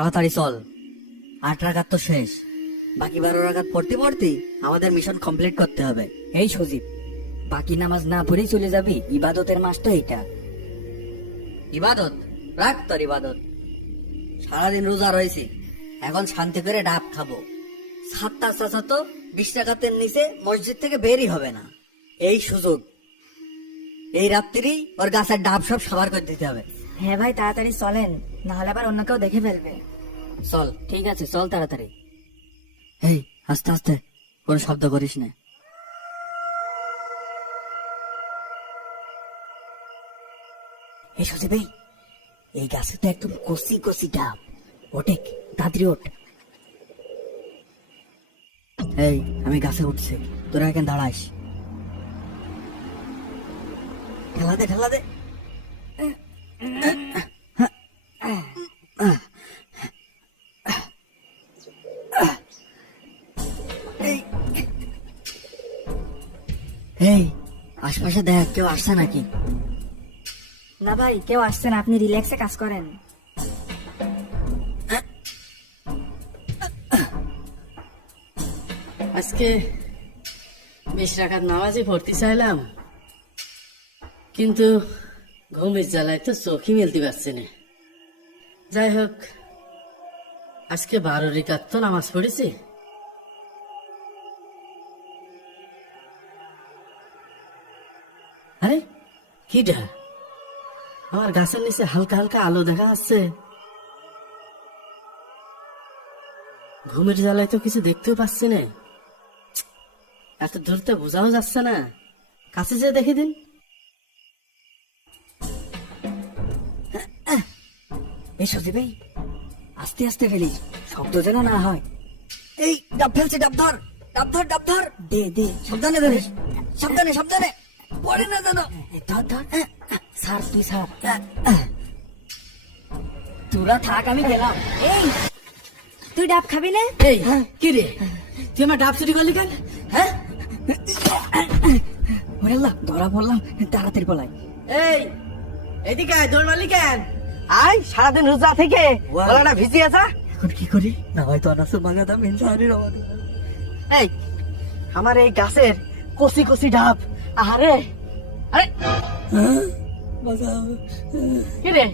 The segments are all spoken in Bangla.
তাড়াতাড়ি চল, 8 রাকাত তো শেষ, বাকি 12 রাকাত পড়তে পড়তে আমাদের মিশন কমপ্লিট করতে হবে। এই সজীব, বাকি নামাজ না পড়েই চলে যাবি? ইবাদতের মাস তো এটা। ইবাদত রাখ তোর ইবাদত, সারাদিন রোজা রয়েছি, এখন শান্তি করে ডাব খাবো। 7টা চাচা তো 20 রাকাতের নিচে মসজিদ থেকে বেরই হবে না। এই সুযোগ, এই রাত্রি ওর গাছের ডাব সব সাবার করে দিতে হবে। হ্যাঁ ভাই, তাড়াতাড়ি চলেন, না হলে আবার অন্য কেউ দেখে ফেলবে। চল। ঠিক আছে, চল তাড়াতাড়ি। এই আস্তে আস্তে, কোনো শব্দ করিস না। এই সজীব, এই গাছে তো একদম কচি কচি ডাব। ওঠে, তাড়াতাড়ি ওঠ। এই আমি গাছে উঠছি, তোরা এখানে দাঁড়াইস। ঠেলা দে ঠেলা দে। এই আশপাশে দেখ, কেউ আসছে নাকি? না ভাই, কেউ আসছে না, আপনি রিল্যাক্সে কাজ করেন। আজকে 20 রাকাত নামাজই পড়তে চাইলাম, কিন্তু ঘুমের জ্বালায় তো চোখই মেলতে পারছি না। যাই হোক, আজকে 12 রাকাত তো নামাজ পড়েছি। আরে কিটা, আমার গাছের নিচে হালকা হালকা আলো দেখা যাচ্ছে। ঘুমের জ্বালায় তো কিছু দেখতেও পাচ্ছি না, এত দূরতে বোঝাও যাচ্ছে না। কাছে যেয়ে দেখে দিন। এই সজীব, আস্তে আস্তে ফেলিস, শব্দ যেন না হয়। এই ডাব ফেলছে, ডাব ধর, ডাব ধর, ডাব ধর। দে দে, সাবধানে ধরিস, সাবধানে সাবধানে, পড়ে না যেন। ধর ধর। ছাড়, তুই ছাড়। তোরা থাক, আমি গেলাম। এই, তুই ডাব খাবি না? এই কি রে, তুই আমার ডাব চুরি করলি কেন? হ্যাঁ, ওরে আল্লাহ, ধরা পড়লাম, তাড়াতাড়ি পলাই। এই এদিকে আয়, দৌড় মারলি কেন? আয়, সারাদিন রোজা থেকে গলাটা ভিজিয়ে যা। এখন কি করি? না হয়তো অনার্স মাগাতাম ইনসানের আমাদের। এই আমার এই গাছের কচি কচি ডাব, আরে আরে কি রে,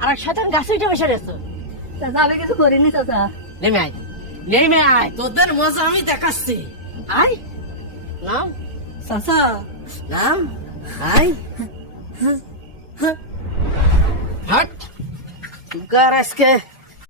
আর এক শয়তান গাছে উঠে বসে রেছো। চাচা, আমি কিছু করিনি চাচা। নেমে আয়, নেমে আয়, তোদের মজা আমি দেখাচ্ছি। আয়, নাম চাচা, নাম, আয়। হাট, তুই আজকে